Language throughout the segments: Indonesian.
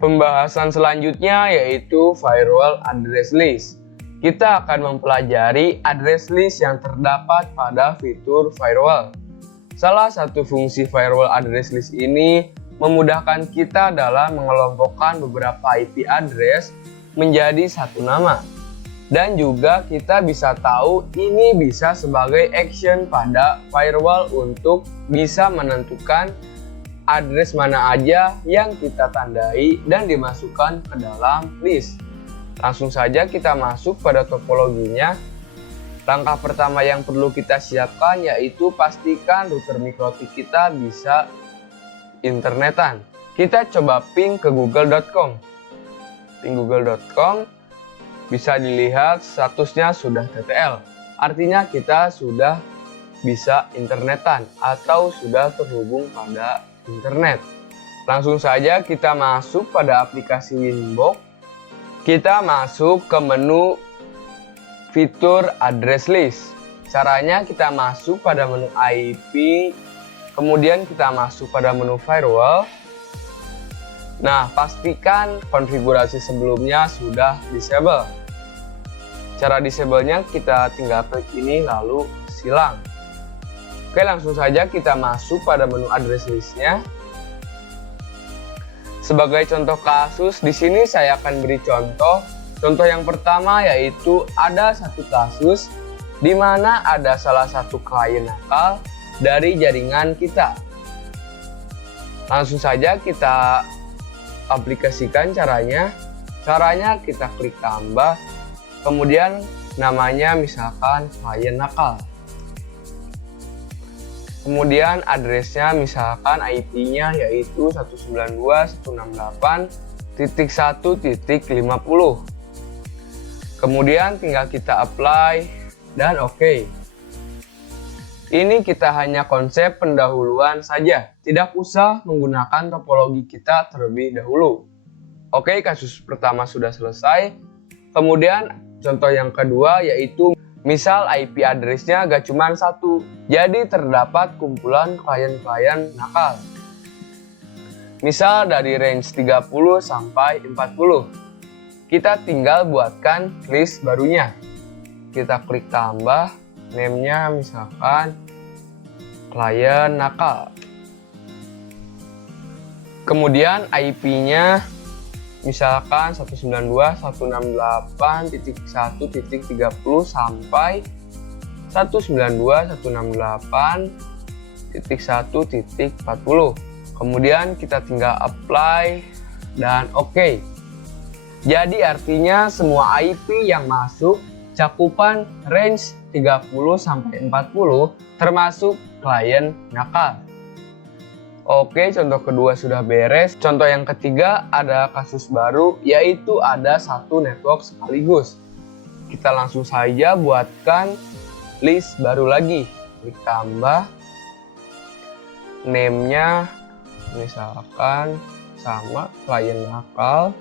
Pembahasan selanjutnya yaitu firewall address list. Kita akan mempelajari address list yang terdapat pada fitur firewall. Salah satu fungsi firewall address list ini memudahkan kita dalam mengelompokkan beberapa IP address menjadi satu nama. Dan juga kita bisa tahu ini bisa sebagai action pada firewall untuk bisa menentukan address mana aja yang kita tandai dan dimasukkan ke dalam list. Langsung saja kita masuk pada topologinya. Langkah pertama yang perlu kita siapkan yaitu pastikan router MikroTik kita bisa internetan. Kita coba ping ke google.com. Ping google.com, bisa dilihat statusnya sudah TTL. Artinya kita sudah bisa internetan atau sudah terhubung pada internet. Langsung saja kita masuk pada aplikasi Winbox. Kita masuk ke menu fitur address list. Caranya kita masuk pada menu IP, kemudian kita masuk pada menu firewall. Nah, pastikan konfigurasi sebelumnya sudah disable. Cara disable-nya kita tinggal klik ini lalu silang. Oke, langsung saja kita masuk pada menu address list-nya. Sebagai contoh kasus, di sini saya akan beri contoh. Contoh yang pertama yaitu ada satu kasus di mana ada salah satu klien nakal dari jaringan kita. Langsung saja kita aplikasikan caranya. Caranya kita klik tambah, kemudian namanya misalkan klien nakal. Kemudian addressnya misalkan IP-nya yaitu 192.168.1.50. Kemudian tinggal kita apply dan oke. Ini kita hanya konsep pendahuluan saja, tidak usah menggunakan topologi kita terlebih dahulu. Oke, kasus pertama sudah selesai. Kemudian contoh yang kedua yaitu misal IP address-nya gak cuma satu, jadi terdapat kumpulan klien-klien nakal. Misal dari range 30 sampai 40. Kita tinggal buatkan list barunya. Kita klik tambah, name-nya misalkan klien nakal. Kemudian IP-nya misalkan 192.168.1.30 sampai 192.168.1.40. Kemudian kita tinggal apply dan oke. Jadi artinya semua IP yang masuk cakupan range 30 sampai 40 termasuk klien nakal. Oke, contoh kedua sudah beres. Contoh yang ketiga ada kasus baru yaitu ada satu network sekaligus. Kita langsung saja buatkan list baru lagi. Klik tambah. Name-nya misalkan sama klien nakal.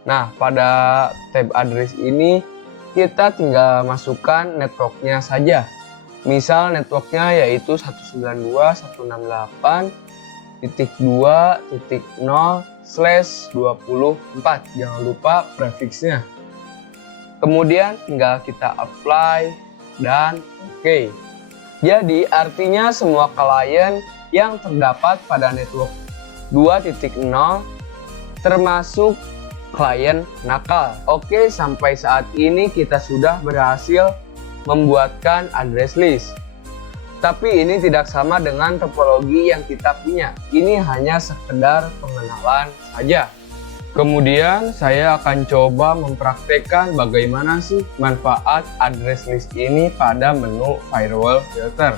Nah, pada tab address ini kita tinggal masukkan networknya saja. Misal networknya yaitu 192.168.2.0/24. Jangan lupa prefixnya. Kemudian tinggal kita apply dan oke. Jadi artinya semua klien yang terdapat pada network 2.0 termasuk klien nakal. Oke, sampai saat ini kita sudah berhasil membuatkan address list. Tapi ini tidak sama dengan topologi yang kita punya. Ini hanya sekedar pengenalan saja. Kemudian saya akan coba mempraktekkan bagaimana sih manfaat address list ini pada menu firewall filter.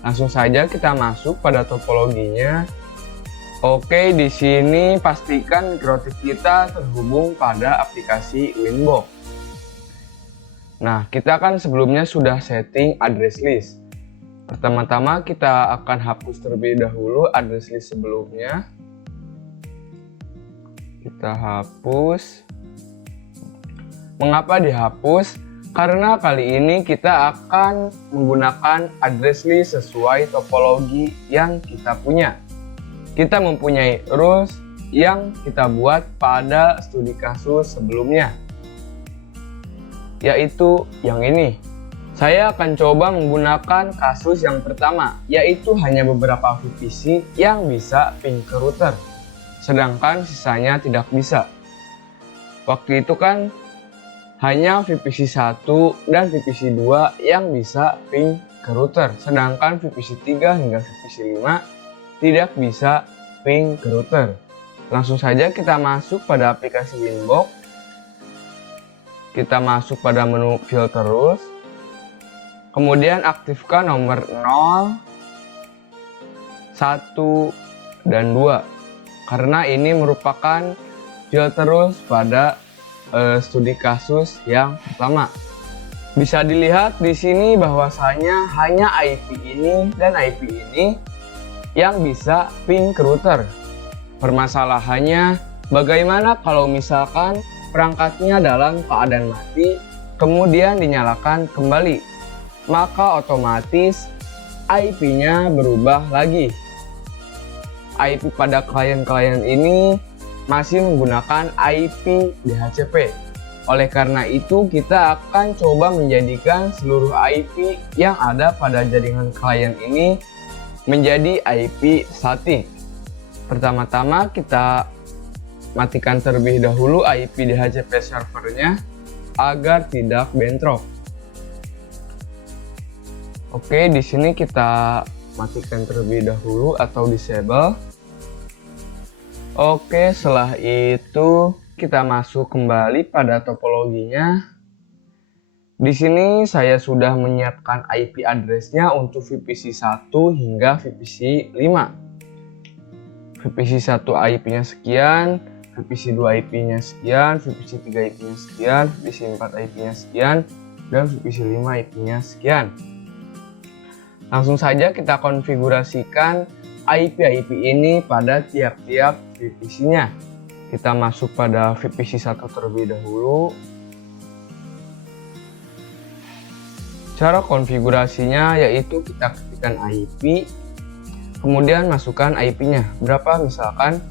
Langsung saja kita masuk pada topologinya. Oke, di sini pastikan MikroTik kita terhubung pada aplikasi Winbox. Nah, kita kan sebelumnya sudah setting address list. Pertama-tama kita akan hapus terlebih dahulu address list sebelumnya. Kita hapus. Mengapa dihapus? Karena kali ini kita akan menggunakan address list sesuai topologi yang kita punya. Kita mempunyai rules, yang kita buat pada studi kasus sebelumnya, yaitu yang ini. Saya akan coba menggunakan kasus yang pertama, yaitu hanya beberapa VPC yang bisa ping ke router, sedangkan sisanya tidak bisa. Waktu itu kan hanya VPC 1 dan VPC 2 yang bisa ping ke router, sedangkan VPC 3 hingga VPC 5 tidak bisa ping ke router. Langsung saja kita masuk pada aplikasi Winbox. Kita masuk pada menu Filterus. Kemudian aktifkan nomor 0, 1, dan 2. Karena ini merupakan Filterus pada studi kasus yang pertama. Bisa dilihat di sini bahwasanya hanya IP ini dan IP ini yang bisa ping ke router. Permasalahannya, bagaimana kalau misalkan perangkatnya dalam keadaan mati, kemudian dinyalakan kembali, maka otomatis IP-nya berubah lagi. IP pada klien-klien ini masih menggunakan IP DHCP. Oleh karena itu, kita akan coba menjadikan seluruh IP yang ada pada jaringan klien ini menjadi IP statik. Pertama-tama kita matikan terlebih dahulu IP DHCP servernya agar tidak bentrok. Oke, di sini kita matikan terlebih dahulu atau disable. Oke, setelah itu kita masuk kembali pada topologinya. Di sini saya sudah menyiapkan IP address-nya untuk VPC 1 hingga VPC 5. VPC 1 IP-nya sekian, VPC 2 IP-nya sekian, VPC 3 IP-nya sekian, VPC 4 IP-nya sekian, dan VPC 5 IP-nya sekian. Langsung saja kita konfigurasikan IP-IP ini pada tiap-tiap VPC-nya. Kita masuk pada VPC 1 terlebih dahulu. Cara konfigurasinya yaitu kita ketikkan IP, kemudian masukkan IP-nya. Berapa? Misalkan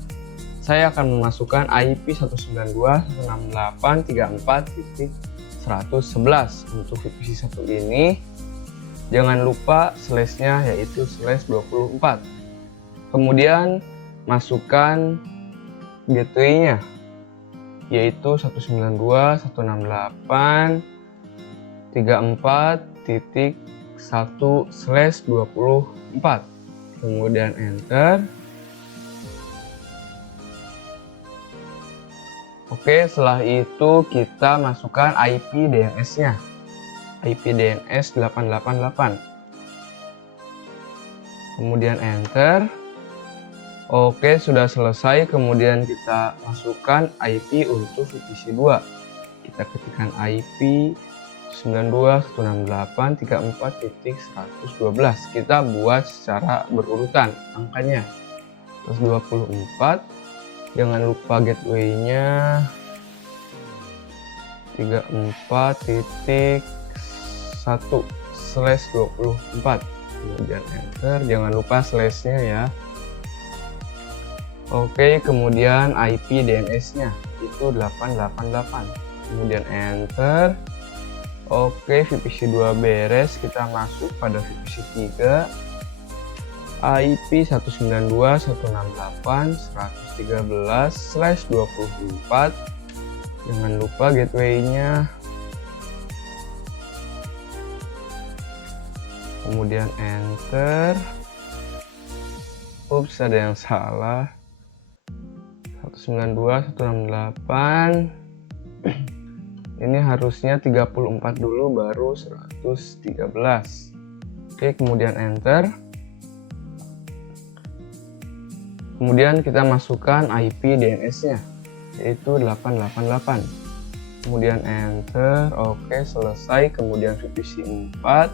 saya akan memasukkan IP 192.168.34.111 untuk VPC 1 ini. Jangan lupa slash-nya yaitu /24. Kemudian masukkan gateway-nya yaitu 192.168.34.1/24. Kemudian enter. Oke, setelah itu kita masukkan IP DNS-nya. IP DNS 888. Kemudian enter. Oke, sudah selesai. Kemudian kita masukkan IP untuk VPC 2. Kita ketikkan IP 192.168.34.112. Kita buat secara berurutan angkanya. Terus 24. Jangan lupa gateway-nya 34.1/24. Kemudian enter. Jangan lupa slash-nya ya. Oke, kemudian IP DNS-nya itu 888. Kemudian enter. Oke, VPC 2 beres. Kita masuk pada VPC 3. IP 192.168.113/24. Jangan lupa gateway-nya. Kemudian enter. Ups, ada yang salah. 192.168. Ini harusnya 34 dulu baru 113. Oke, kemudian enter. Kemudian kita masukkan IP DNS-nya yaitu 888. Kemudian enter. Oke, selesai. Kemudian VPC 4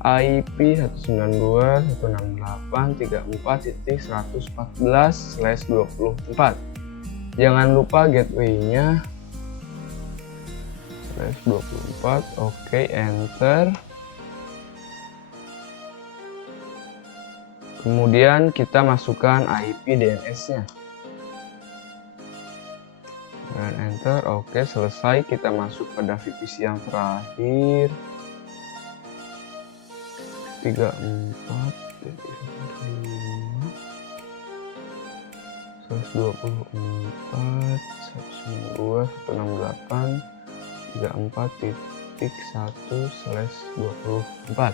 IP 192.168.34.114/24. Jangan lupa gateway-nya /24. Oke, enter. Kemudian kita masukkan IP DNS-nya dan enter. Oke, selesai. Kita masuk pada VPC yang terakhir 34 124 192 168 34.1/24.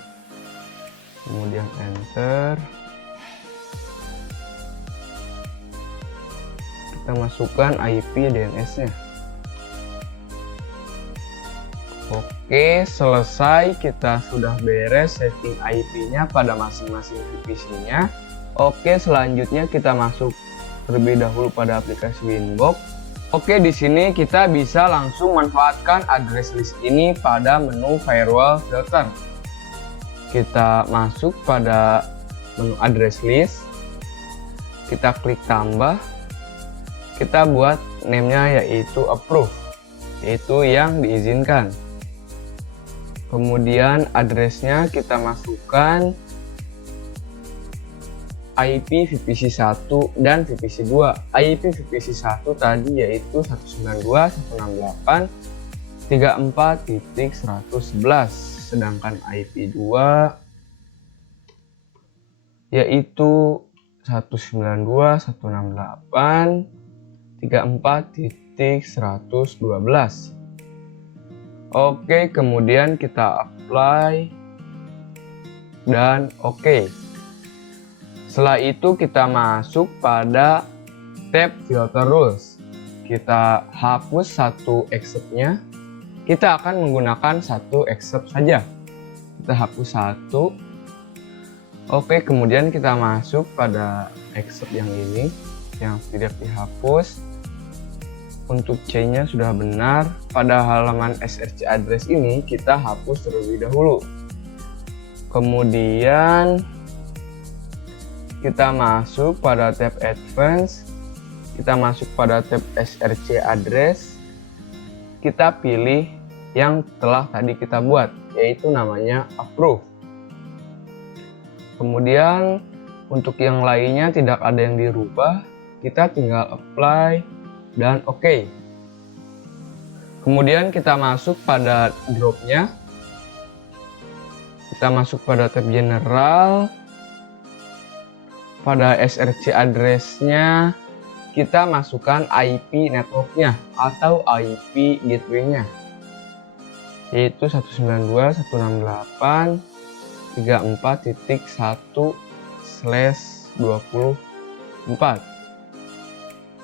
Kemudian enter. Kita masukkan IP DNS-nya. Oke, selesai. Kita sudah beres setting IP-nya pada masing-masing VPC-nya. Oke, selanjutnya kita masuk terlebih dahulu pada aplikasi Winbox. Oke, di sini kita bisa langsung manfaatkan address list ini pada menu firewall filter. Kita masuk pada menu address list. Kita klik tambah. Kita buat name-nya yaitu approve, yaitu yang diizinkan. Kemudian address-nya kita masukkan IP VPC 1 dan VPC 2. IP VPC 1 tadi yaitu 192.168.34.111, sedangkan IP 2 yaitu 192.168.34.112. Oke, kemudian kita apply dan oke. Setelah itu kita masuk pada tab filter rules. Kita hapus satu exceptnya. Kita akan menggunakan satu except saja. Kita hapus satu. Oke, kemudian kita masuk pada except yang ini yang tidak dihapus. Untuk C-nya sudah benar. Pada halaman SRC address ini kita hapus terlebih dahulu. Kemudian kita masuk pada tab advance. Kita masuk pada tab SRC address. Kita pilih yang telah tadi kita buat, yaitu namanya approve. Kemudian untuk yang lainnya tidak ada yang dirubah. Kita tinggal apply dan oke. Kemudian kita masuk pada dropnya. Kita masuk pada tab general. Pada SRC address-nya kita masukkan IP network-nya atau IP gateway-nya, yaitu 192.168.1/24.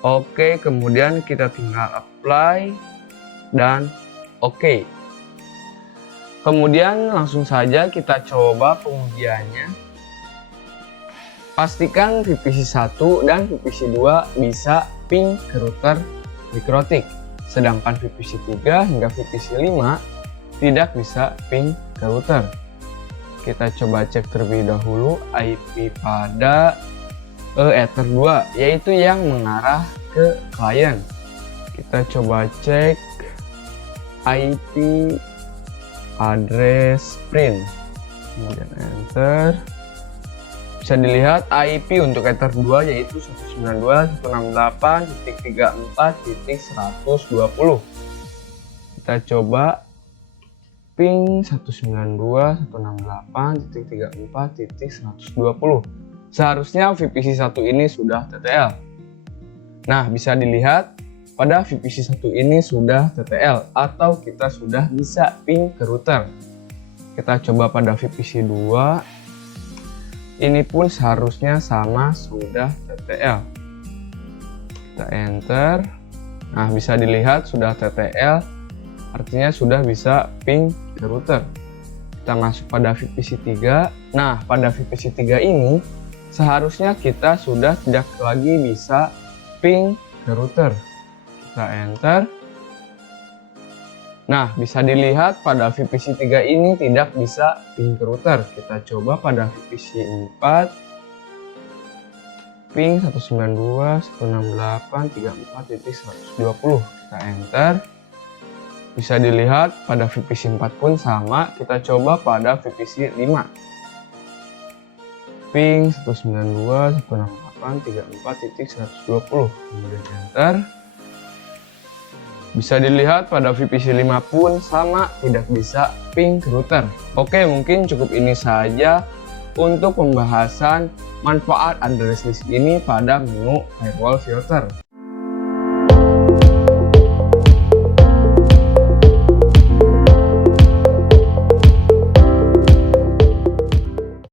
Oke, kemudian kita tinggal apply dan oke. Kemudian langsung saja kita coba pengujiannya. Pastikan VPC 1 dan VPC 2 bisa ping ke router MikroTik, sedangkan VPC 3 hingga VPC 5 tidak bisa ping ke router. Kita coba cek terlebih dahulu IP pada Ether 2, yaitu yang mengarah ke klien. Kita coba cek IP address print, kemudian enter. Bisa dilihat IP untuk Ether 2 yaitu 192.168.34.120. Kita coba ping 192.168.34.120. Seharusnya VPC 1 ini sudah TTL. Nah, bisa dilihat pada VPC 1 ini sudah TTL atau kita sudah bisa ping ke router. Kita coba pada VPC 2. Ini pun seharusnya sama, sudah TTL. Kita enter. Nah, bisa dilihat sudah TTL, artinya sudah bisa ping ke router. Kita masuk pada VPC 3. Nah, pada VPC 3 ini seharusnya kita sudah tidak lagi bisa ping ke router. Kita enter. Nah, bisa dilihat pada VPC 3 ini tidak bisa ping ke router. Kita coba pada VPC 4. Ping 192.168.34.120. Kita enter. Bisa dilihat pada VPC 4 pun sama. Kita coba pada VPC 5. Ping 192.168.34.120. Kemudian enter. Bisa dilihat pada VPC5 pun sama, tidak bisa ping router. Oke, mungkin cukup ini saja untuk pembahasan manfaat address list ini pada menu firewall filter.